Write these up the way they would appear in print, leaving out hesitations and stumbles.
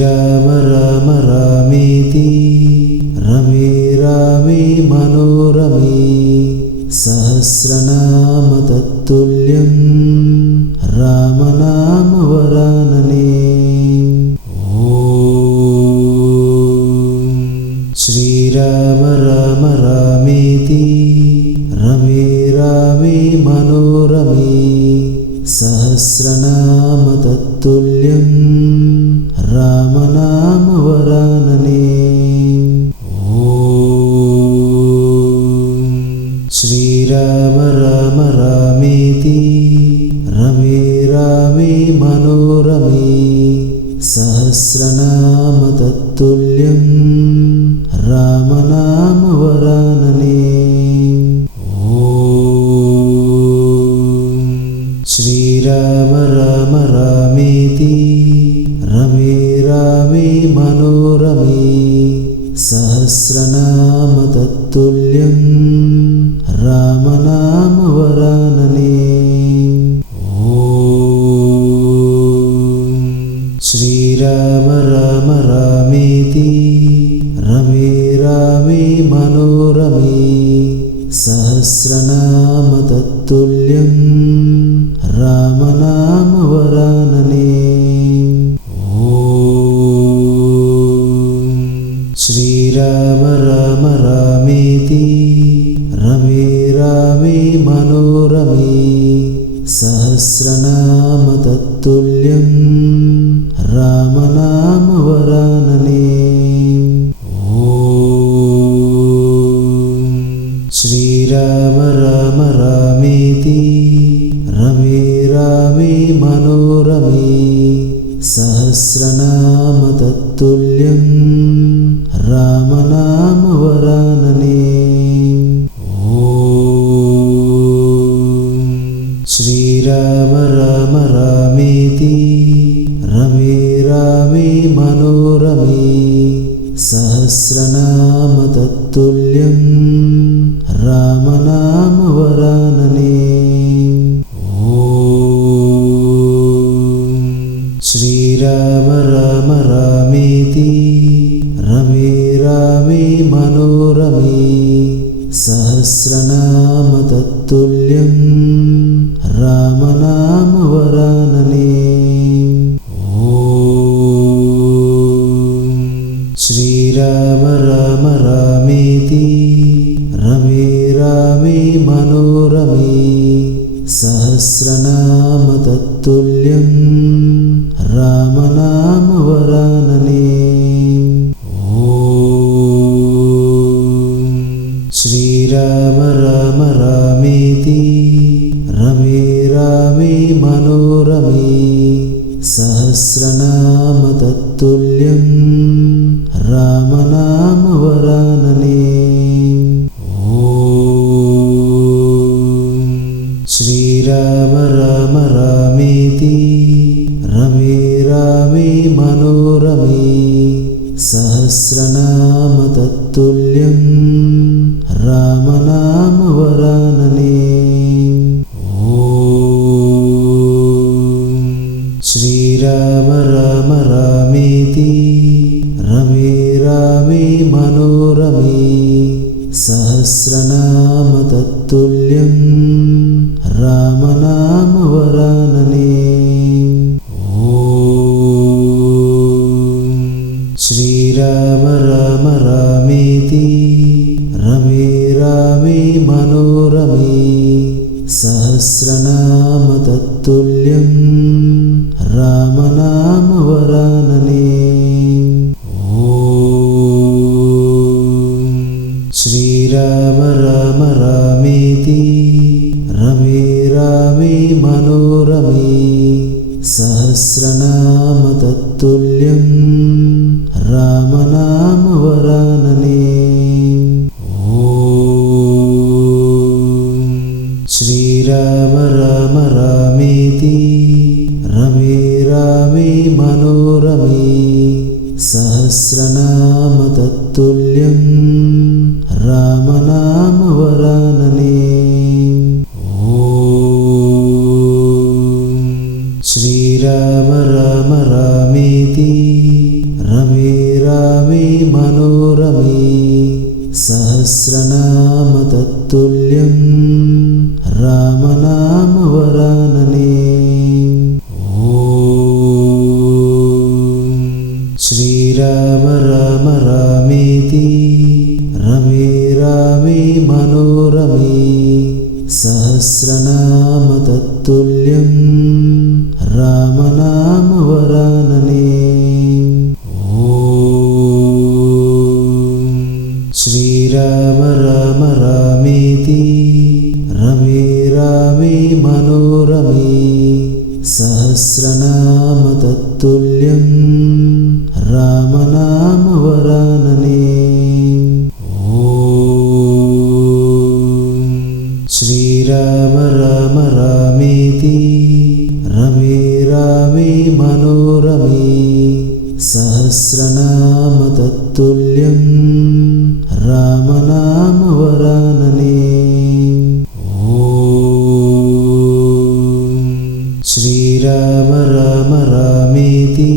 శ్రీరామ రామ రామేతి రమే రామే మనోరమే సహస్రనామ తత్తుల్యం రామనామ వరాననే. ఓం శ్రీరామ రామ రామేతి రమే రామే మనోరమే సహస్రనామ తత్తుల్యం రామనామ వరాననే. ఓం శ్రీరామ రామ రామేతి రమే రామే మనోరమే సహస్రనామ తత్తుల్యం రామనామ వరాననే. ఓం శ్రీరామ రామ రామేతి రమే రామే మనోరమే సహస్రనామ తత్తుల్యం రామనామ వరాననే. ఓం శ్రీరామ రామ రామేతి రమే రామే మనోరమే సహస్రనామ తత్తుల్యం రామనామ వరాననే. ఓం శ్రీరామ రామ రామేతి రమే రామే మనోరమే సహస్రనామ తత్తుల్యం రామనామ వరాననే. ఓం శ్రీరామ రామ రామేతి రమే రామే మనోరమే సహస్రనామ తత్తుల్యం రామనామ వరాననే. ఓం శ్రీరామ రామ రామేతి రమే రామే మనోరమే సహస్రనామ తత్తుల్యం రామనామ వరాననే. ఓం శ్రీరామ రామ రామేతి రమే రామే మనోరమే సహస్రనామ తత్తుల్యం రామనామ వరాననే. ఓం శ్రీరామ రామ రామేతి రమే రామే మనోరమే సహస్రనామ తత్తుల్యం రామనామ వరాననే. ఓం శ్రీరామ రామ రామేతి రమే రామే మనోరమే సహస్రనామ తత్తుల్యం రామనామ వరాననే. ఓం శ్రీరామ రామ రామేతి రమే రామే మనోరమే సహస్రనామ తత్తుల్యం రామనామ వరాననే. ఓం శ్రీరామ రామ రామేతి రమే రామే మనోరమే సహస్రనామ తత్తుల్యం రామనామ వరాననే. ఓం శ్రీరామ రామ రామేతి రమే రామే మనోరమే సహస్రనామ తత్తుల్యం రామనామ వరాననే. ఓం శ్రీరామ రామ రామేతి రమే రామే మనోరమే సహస్రనామ తత్తుల్యం రామనామ వరాననే. ఓం శ్రీరామ రామ రామేతి రమే రామే మనోరమే సహస్రనామ తత్తుల్యం రామనామ వరాననే. ఓం శ్రీరామ రామ రామేతి సహస్రనామ తత్తుల్యం రామనామవరాననే. ఓం శ్రీరామ రామ రామేతి రమే రామే మనోరమే సహస్రనామ తత్తుల్యం రామనామవరాననే. ఓం శ్రీరామ రామ రామేతి రమే రామే మనోరమే సహస్రనామ తత్తుల్యం రామనామవరాననే. ఓం శ్రీరామ రామ రామేతి రమే రామే మనోరమే సహస్రనామ తత్తుల్యం రామనామవరాననే. ఓం శ్రీరామ రామ రామేతి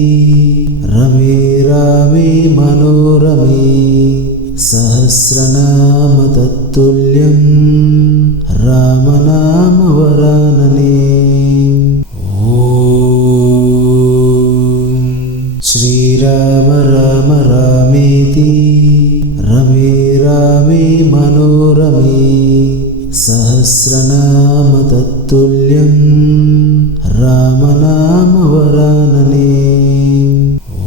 రమే రామే మనోరమే సహస్రనామ తత్తుల్యం రామనామవరాననే. ఓం శ్రీరామ రామ రామేతి రమే రామే మనోరమే సహస్రనామ తత్తుల్యం రామనామవరాననే.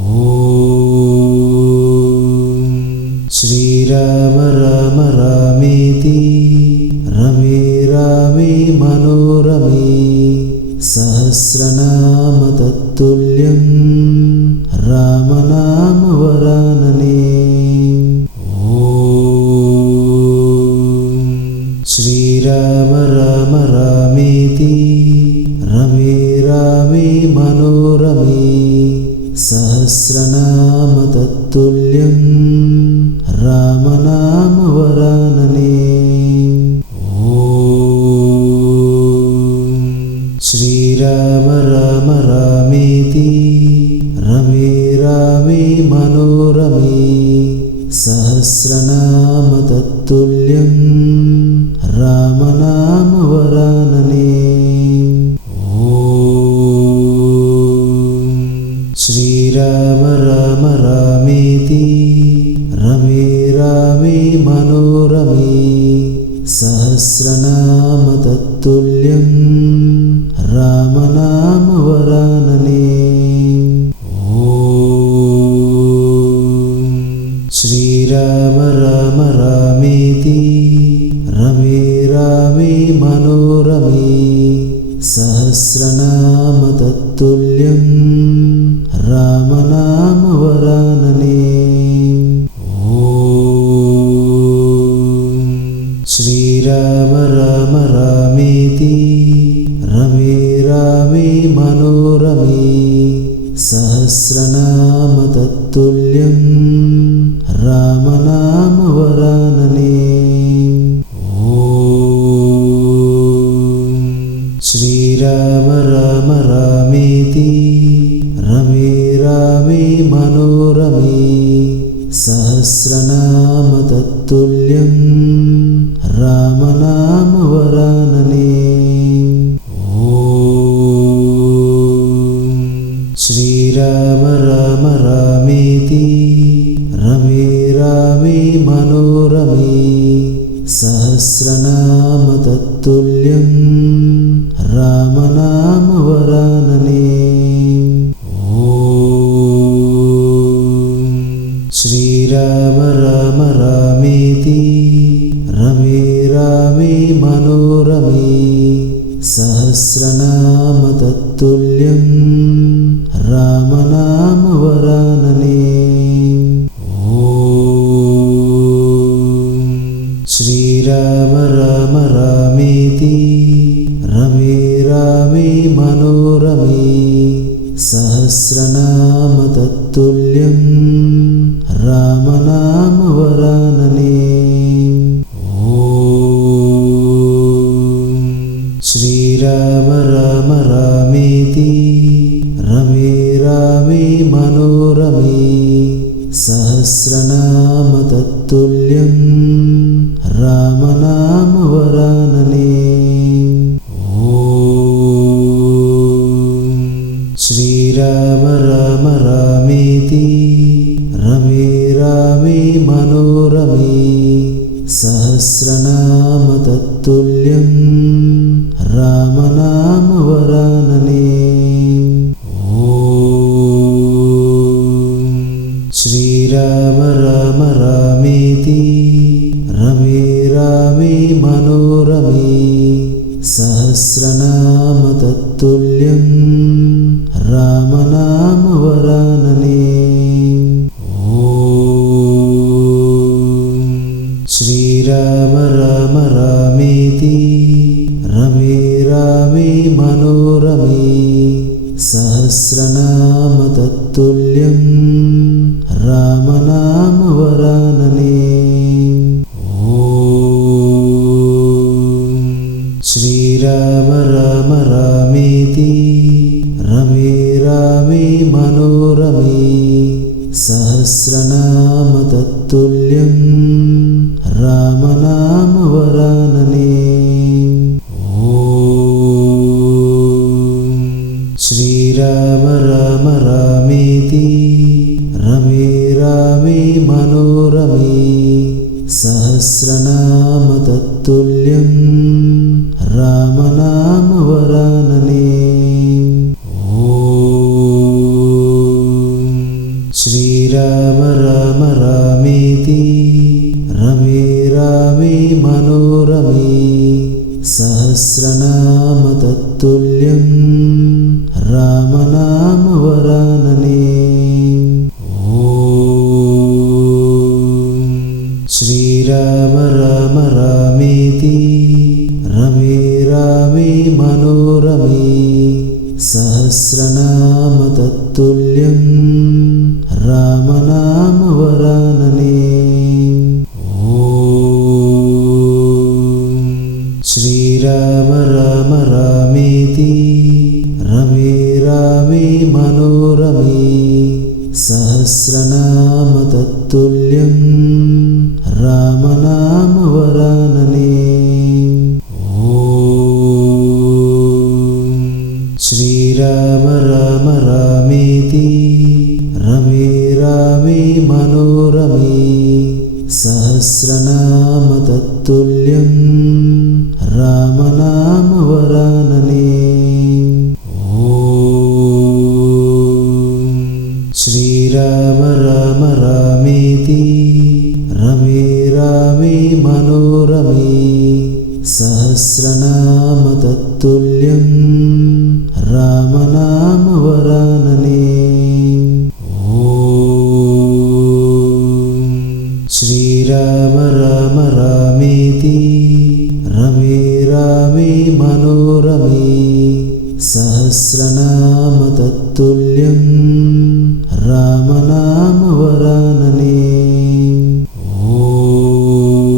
ఓం శ్రీరామ రామ రామేతి రమే రామే మనోరమే సహస్రనామ తత్తుల్యం రామనామవరాననే. ఓం శ్రీరామ రామ రామేతి రమే రామే మనోరమే సహస్రనామ తత్తుల్యం రామనామవరాననే. ఓం శ్రీరామ రామ రామేతి రమే రామే మనోరమే సహస్రనామ తత్తుల్యం రామనామవరాననే. ఓం శ్రీరామ రామ రామేతి రమే రామే మనోరమే సహస్రనామ తత్తుల్యం రామనామవరాననే. ఓం శ్రీరామ రామ రామేతి రమే రామే మనోరమే సహస్రనామ తత్తుల్యం రామనామవరాననే. ఓం శ్రీరామ రామ రామేతి రమే రామే మనోరమే సహస్రనామ తత్తుల్యం రామనామవరాననే. ఓం శ్రీరామ రామ రామేతి రమే రామే మనోరమే సహస్రనామ తత్తుల్యం రామనామవరాననే. ఓం శ్రీరామ రామ రామేతి రమే రామే మనోరమే సహస్రనామ తత్తుల్యం రామనామవరాననే. ఓం శ్రీరామ రామ రామేతి రమే రామే మనోరమే సహస్రనామ తత్తుల్యం రామనామవరాననే. ఓం శ్రీరామ రామ రామేతి రమే రామే మనోరమే సహస్రనామ తత్తుల్యం రామనామవరాననే. ఓం శ్రీరామ రామ రామేతి రమే రామే మనోరమే సహస్రనామ తత్తుల్యం శ్రీరామ రామ రామేతి రమే రామే మనోరమే సహస్రనామ తత్తుల్యం రామనామ వరాననే. ఓం శ్రీరామ రామ రామేతి రమే రామే మనోరమే సహస్రనామ తత్తుల్యం రామనామ వరాననే. ఓం శ్రీరామ రామ రామేతి రమే రామే మనోరమే సహస్రనామ తత్తుల్యం రామనామ వరాననే. ఓం శ్రీరామ రామ రామేతి రమే రామే మనోరమే సహస్రనామ తత్తుల్యం రామనామ వరాననే. ఓం శ్రీరామ రామ రామేతి రమే రామే మనోరమే సహస్రనామ తత్తుల్యం రామనామ వరాననే. ఓం శ్రీరామ రామ రామేతి రమే రామే మనోరమే సహస్రనామ తత్తుల్యం రామనామ వరాననే. ఓం శ్రీరామ రామ రామేతి రమే రామే మనోరమే సహస్రనామ తత్తుల్యం రామనామ వరాననే. ఓం శ్రీరామ రామ రామేతి రమే రామే మనోరమే సహస్రనామ తత్తుల్యం రామనామ వరాననే. ఓం శ్రీరామ రామ రామేతి రమే రామే మనోరమే సహస్రనామ తత్తుల్యం రామనామ వరాననే. ఓం శ్రీరామ రామ రామేతి రమే రామే మనోరమే సహస్రనామ తత్తుల్యం రామనామ వరాననే. ఓం శ్రీరామ రామ రామేతి రమే రామే మనోరమే సహస్రనామ తత్తుల్యం రామనామ వరాననే. ఓం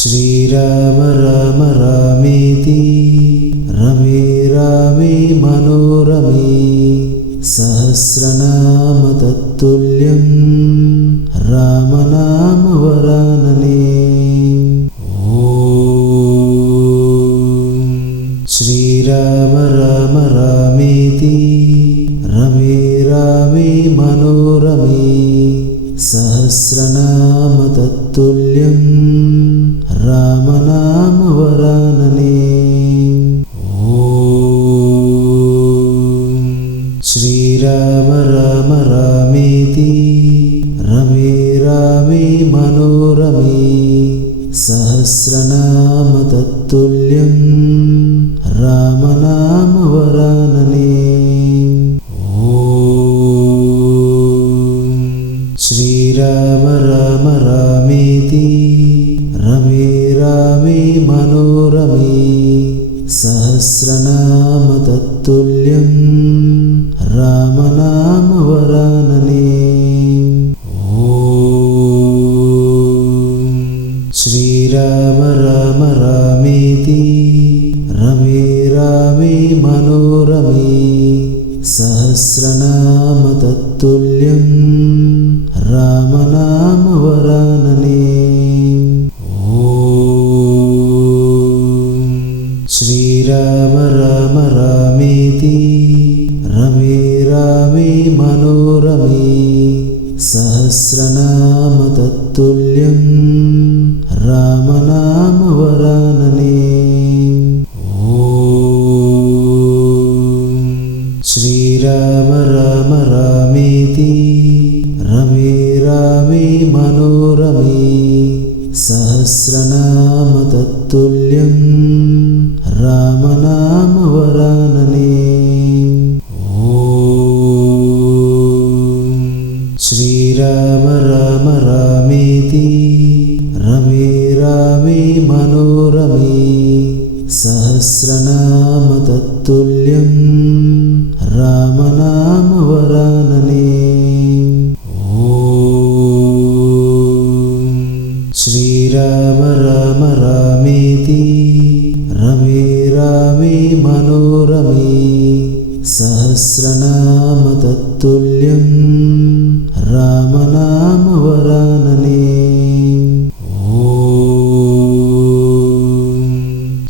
శ్రీరామ రామ రామేతి రమే రామే మనోరమే సహస్రనామ తత్తుల్యం రామనామ వరాననే. ఓం శ్రీరామ రామ రామేతి రమే రామే మనోరమే సహస్రనామ తత్తుల్యం రామనామ వరాననే. ఓం శ్రీరామ రామ రామేతి రమే రామే మనోరమే సహస్రనామ తత్తుల్యం రామనామ వరాననే. ఓం శ్రీరామ రామ రామేతి రమే రామే మనోరమే సహస్రనామ తత్తుల్యం రామనామ వరాననే. ఓం శ్రీరామ రామ రామేతి రమే రామే మనోరమే సహస్రనామ తత్తుల్యం రామనామ వరాననే. ఓం శ్రీరామ రామ రామేతి సహస్రనామ తత్తుల్యం రామనామవరాననే. ఓం శ్రీరామ రామ రామేతి రమే రామే మనోరమే సహస్రనామ తత్తుల్యం రామనామవరాననే. ఓం శ్రీరామ రామ రామేతి రమే రామే మనోరమే సహస్రనామ తత్తుల్యం రామనామవరాననే. ఓం శ్రీరామ రామ రామేతి రమే రామే మనోరమే సహస్రనామ తత్తుల్యం రామనామవరాననే. ఓం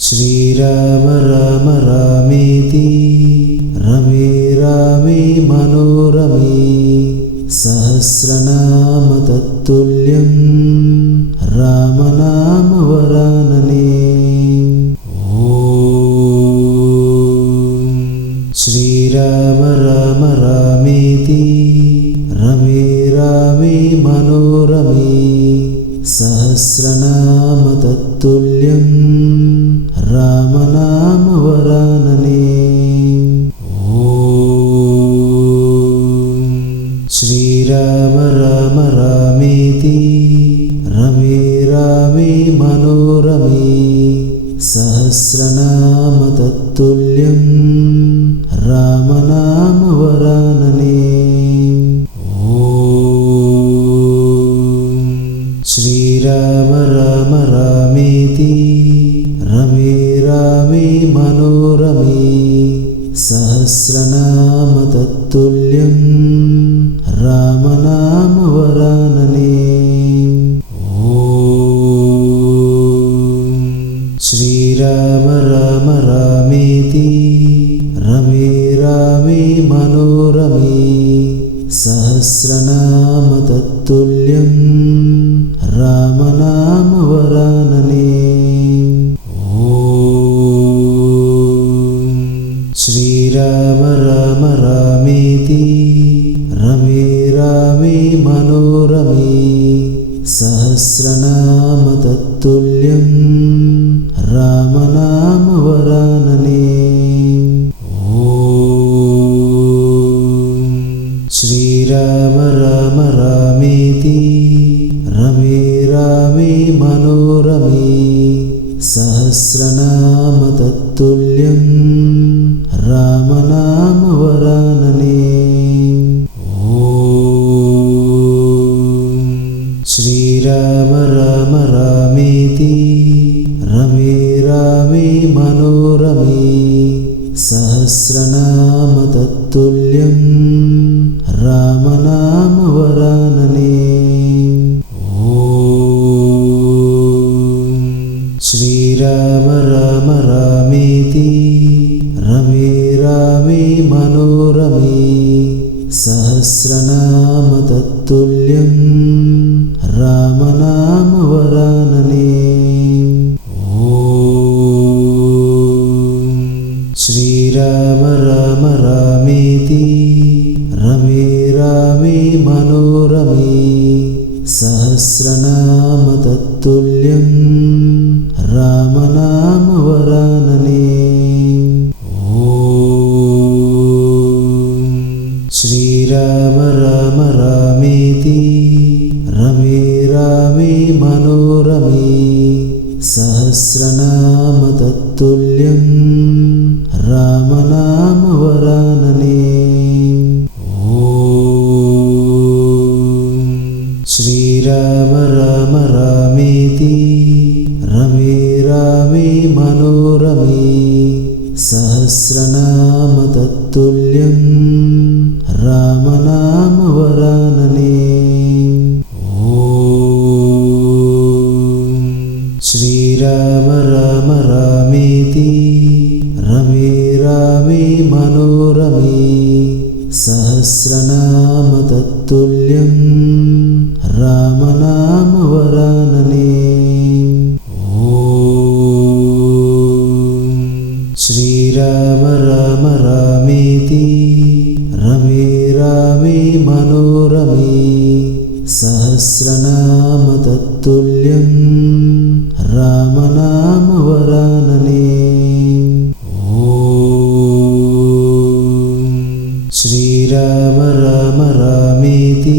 శ్రీరామ రామ రామేతి రమే రామే మనోరమే సహస్రనామ తత్తుల్యం రామనామవరాననే. ఓం శ్రీరామ రామ రామేతి రమే రామే మనోరమే సహస్రనామ తత్తుల్యం రామనామవరాననే. ఓం శ్రీరామ రామ రామేతి రమే రామే మనోరమే సహస్రనామ తత్తుల్యం రామనామవరాననే. ఓం శ్రీరామ రామ రామేతి రమే రామే మనోరమే సహస్రనామ తత్తుల్యం రామనామవరాననే. ఓం శ్రీరామ రామ రామేతి రమే రామే మనోరమే సహస్రనామ తత్తుల్యం రామనామవరాననే. ఓం శ్రీరామ రామ రామేతి రమే రామే మనోరమే సహస్రనామ తత్తుల్యం రామనామవరాననే. ఓం శ్రీరామ రామ రామేతి రమే రామే మనోరమే సహస్రనామ తత్తుల్యం రామనామవరాననే. ఓం శ్రీరామ రామ రామేతి రమే రామే మనోరమే సహస్రనామ తత్తుల్యం రామనామవరాననే. ఓం శ్రీరామ రామ రామేతి రమే రామే మనోరమే సహస్రనామ తత్తుల్యం రామనామవరాననే. ఓం శ్రీరామ రామ రామేతి రమే రామే మనోరమే సహస్రనామ తత్తుల్యం రామనామవరాననే. ఓం శ్రీరామ రామ రామేతి రమే రామే మనోరమే సహస్రనామ తత్తుల్యం రామనామవరాననే. ఓం శ్రీరామ రామ రామేతి రమే రామే మనోరమే సహస్రనామ తత్తుల్యం రామనామవరాననే. ఓం శ్రీరామ రామ రామేతి రమే రామే మనోరమే సహస్రనామ తత్తుల్యం రామనామవరాననే. ఓం శ్రీరామ రామ రామేతి రమే రామే మనోరమే సహస్రనామ తత్తుల్యం రామనామవరాననే. ఓం శ్రీరామ రామ రామేతి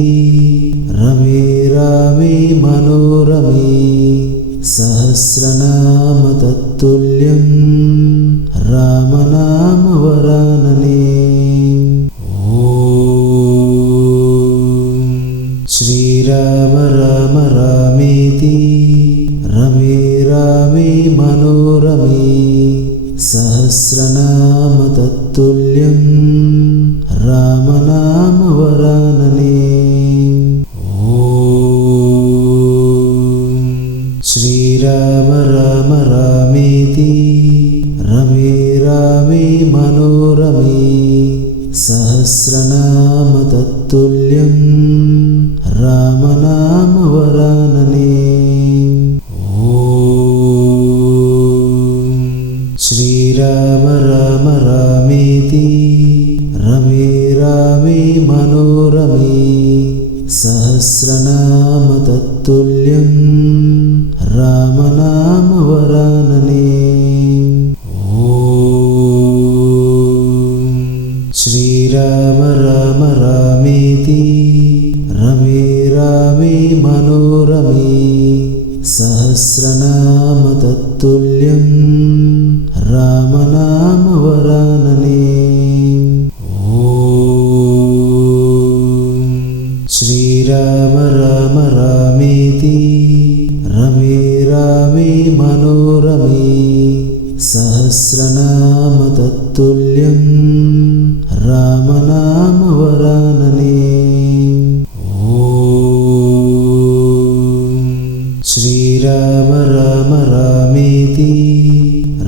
రమే రామే మనోరమే సహస్రనామ తత్తుల్యం రామనామవరాననే. ఓం శ్రీరామ రామ రామేతి రమే రామే మనోరమే సహస్రనామ తత్తుల్యం రామనామవరాననే. ఓం శ్రీరామ రామ రామేతి రమే రామే మనోరమే సహస్రనామ తత్తుల్యం రామనామవరాననే. ఓం శ్రీరామ రామ రామేతి రమే రామే మనోరమే సహస్రనామ తత్తుల్యం రామనామవరాననే. ఓం శ్రీరామ రామ రామేతి రమే రామే మనోరమే సహస్రనామ తత్తుల్యం రామనామవరాననే. ఓం శ్రీరామ రామ రామేతి రమే రామే మనోరమే సహస్రనామ తత్తుల్యం రామనామవరాననే. ఓం శ్రీరామ రామ రామేతి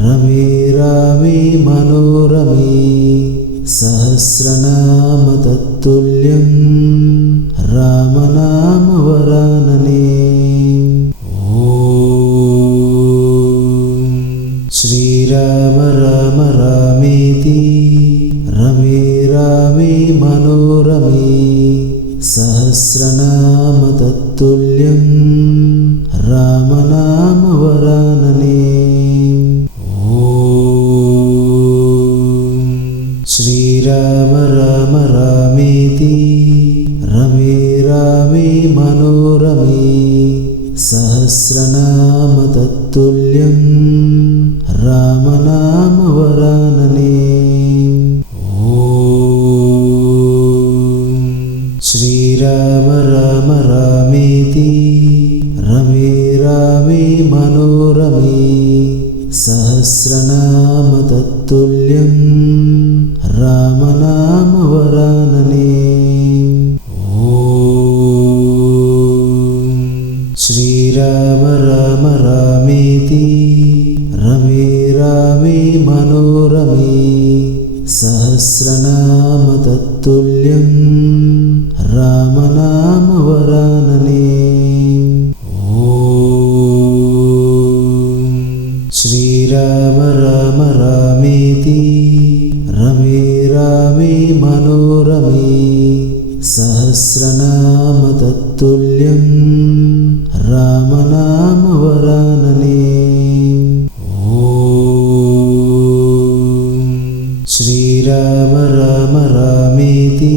రమే రామే మనోరమే సహస్రనామ తత్తుల్యం రామనామవరాననే. ఓం శ్రీరామ రామ రామేతి రమే రామే మనోరమే సహస్రనామ తత్తుల్యం రామనామవరాననే. ఓం శ్రీరామ రామ రామేతి రమే రామే మనోరమే సహస్రనామ తత్తుల్యం రామనామవరాననే. ఓం శ్రీరామ రామ రామేతి రమే రామే మనోరమే సహస్రనామ తత్తుల్యం రామనామవరాననే. ఓం శ్రీరామ రామ రామేతి రమే రామే మనోరమే సహస్రనామ తత్తుల్యం రామనామవరాననే. ఓం శ్రీరామ రామ రామేతి రమే రామే మనోరమే సహస్రనామ తత్తుల్యం రామనామవరాననే. ఓం శ్రీరామ రామ రామేతి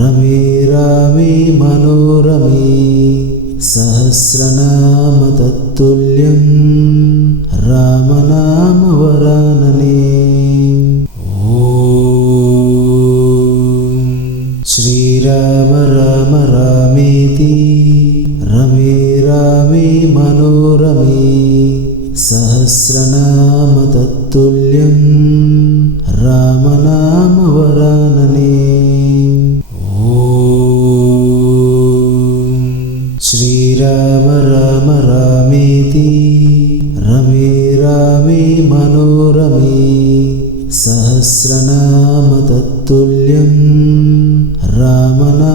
రమే రామే మనోరమే సహస్రనామ తత్తుల్యం రామనామవరాననే. ఓం శ్రీరామ రామ రామేతి రమే రామే మనోరమే సహస్రనామ తత్తుల్యం రామనామవరాననే. ఓం శ్రీరామ రామ రామేతి రమే రామే మనోరమే సహస్రనామ తత్తుల్యం రామనామవరాననే.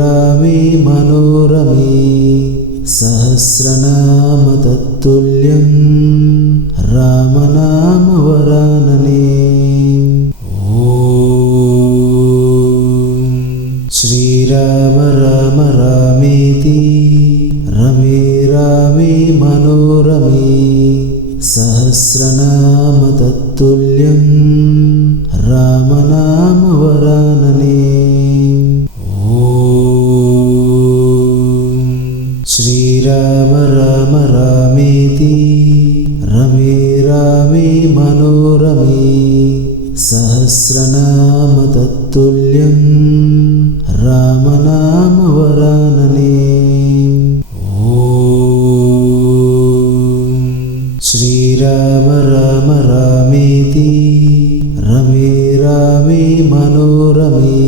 रामे मनोरमे सहस्रनाम तत्तुल्यं रामनामवरानने। श्रीराम राम रामेति रमे रामे मनोरमे सहस्रनाम तत्तुल्यं रामनामवरानने। श्रीराम राम रामेति रमे रामे मनोरमे सहस्रनाम तत्तुल्यं रामनामवरानने। श्रीराम राम रामेति रमे रामे मनोरमे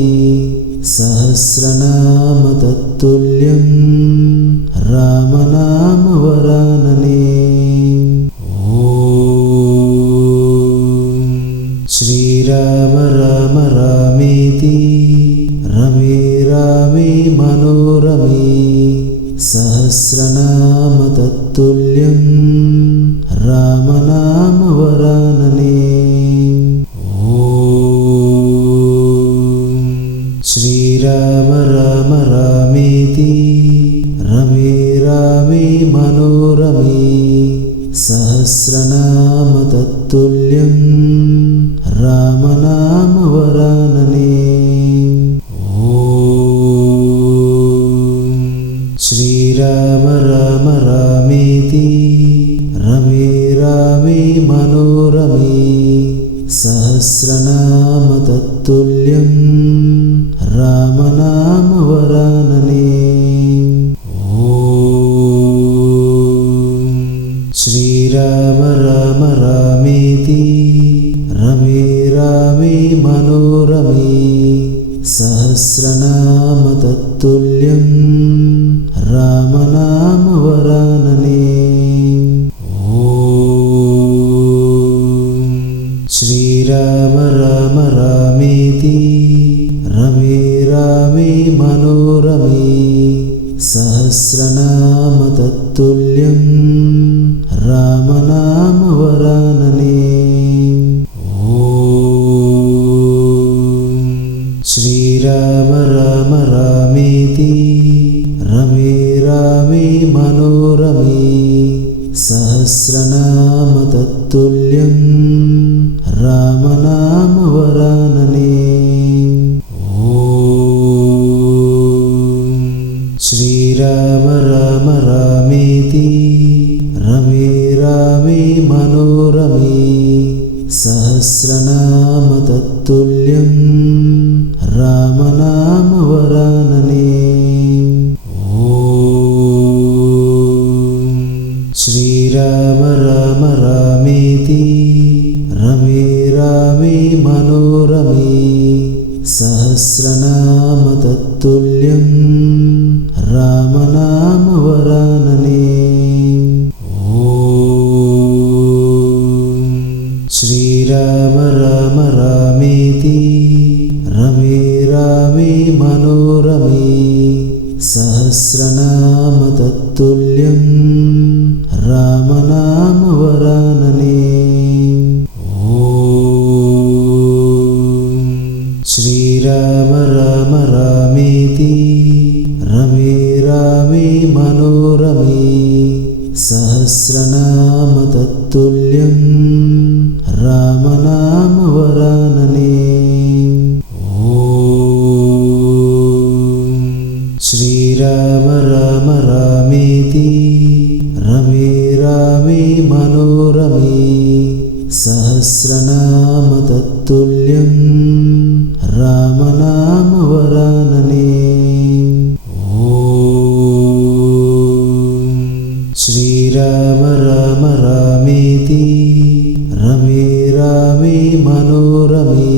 सहस्रनाम तत्तुल्यं रामनामवरानने। श्रीराम राम रामेति रमे रामे मनोरमे सहस्रनाम तत्तुल्यं रामनामवरानने। श्रीराम राम रामेति रमे रामे मनोरमे सहस्रनाम तत्तुल्यं रामनामवरानने। श्रीराम राम रामेति रमे रामे मनोरमे सहस्रनाम तत्तुल्यं रामनामवरानने। श्रीराम राम रामेति रमे रामे मनोरमे सहस्रनाम तत्तुल्यं रामनामवरानने। श्रीराम राम रामेति रमे रामे मनोरमे सहस्रनाम तत्तुल्यं रामनामवरानने। श्रीराम राम रामेति रमे रामे मनोरमे सहस्रनाम तत्तुल्यं रामनामवरानने। श्रीराम राम रामेति रमे रामे मनोरमे सहस्रनाम तत्तुल्यं रामनामवरानने। श्रीराम राम रामेति रमे रामे मनोरमे सहस्रनाम तत्तुल्यं रामनामवरानने। श्रीराम राम रामेति रमे रामे मनोरमे सहस्रनाम तत्तुल्यं रामनामवरानने। श्रीराम राम रामेति रमे रामे मनोरमे सहस्रनाम तत्तुल्यं रामनामवरानने। श्रीराम राम रामेति रमे रामे मनोरमे सहस्रनाम तत्तुल्यं रामनामवरानने। श्रीराम राम रामेति रमे रामे मनोरमे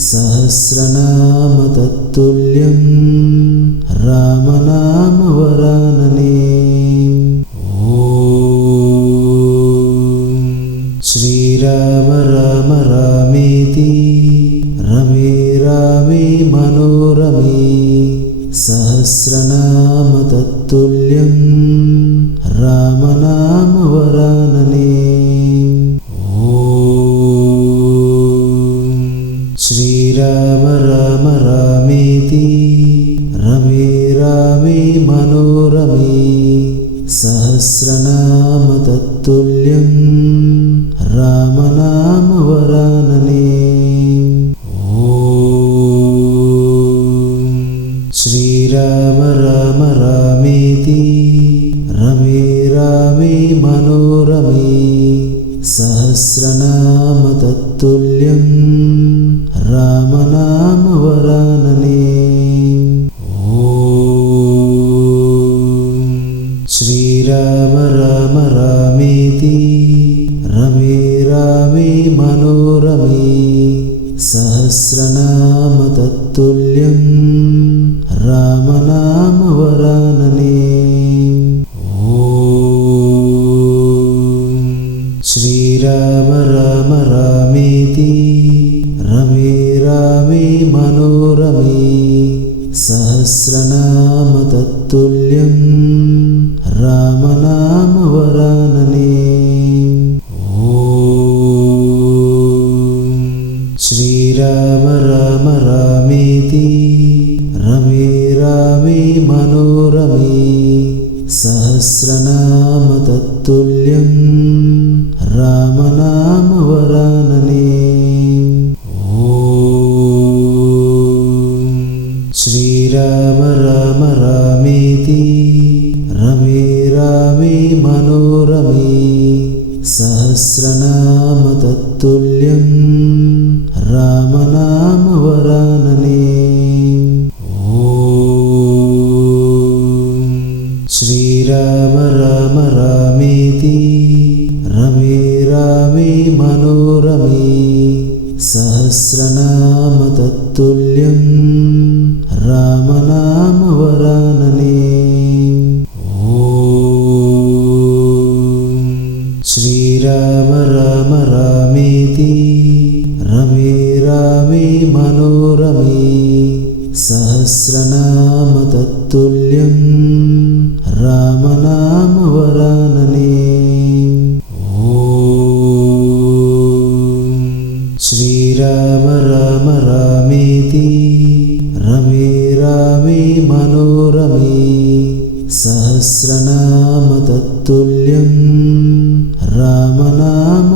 सहस्रनाम तत्तुल्यं रामनामवरानने। श्रीराम राम रामेति रमे रामे मनोरमे సహస్రనామ తత్తుల్యం రామనామవరాననే. ఓం శ్రీరామ రామ రామేతి రమే రామే మనోరమే సహస్రనామ తత్తుల్యం రామనామవరాననే. ఓం శ్రీరామ రామ రామేతి రమే రామే మనోరమే సహస్రనామ తత్తుల్యం రామనామవరాననే. ఓం శ్రీరామ రామ రామేతి రమే రామే మనోరమే సహస్రనామ తత్తుల్యం రామనామవరాననే. ఓం శ్రీరామ రామ రామేతి రమే రామే మనోరమే సహస్రనామ తత్తుల్యం రామనామవరాననే. ఓం శ్రీరామ రామ రామేతి రమే రామే మనోరమే సహస్రనామ తత్తుల్యం రామనామవరాననే. ఓం శ్రీరామ రామ రామేతి రమే రామే మనోరమే సహస్రనామ తత్తుల్యం రామనామవరాననే. ఓం శ్రీరామ రామ రామేతి రమే రామే మనోరమే సహస్రనామ తత్తుల్యం రామనామవరాననే. ఓం శ్రీరామ రామ రామేతి రమే రామే మనోరమే సహస్రనామ తత్తుల్యం రామనామవరాననే. ఓం శ్రీరామ రామ రామేతి రమే రామే మనోరమే సహస్రనామ తత్తుల్యం రామనామవరాననే.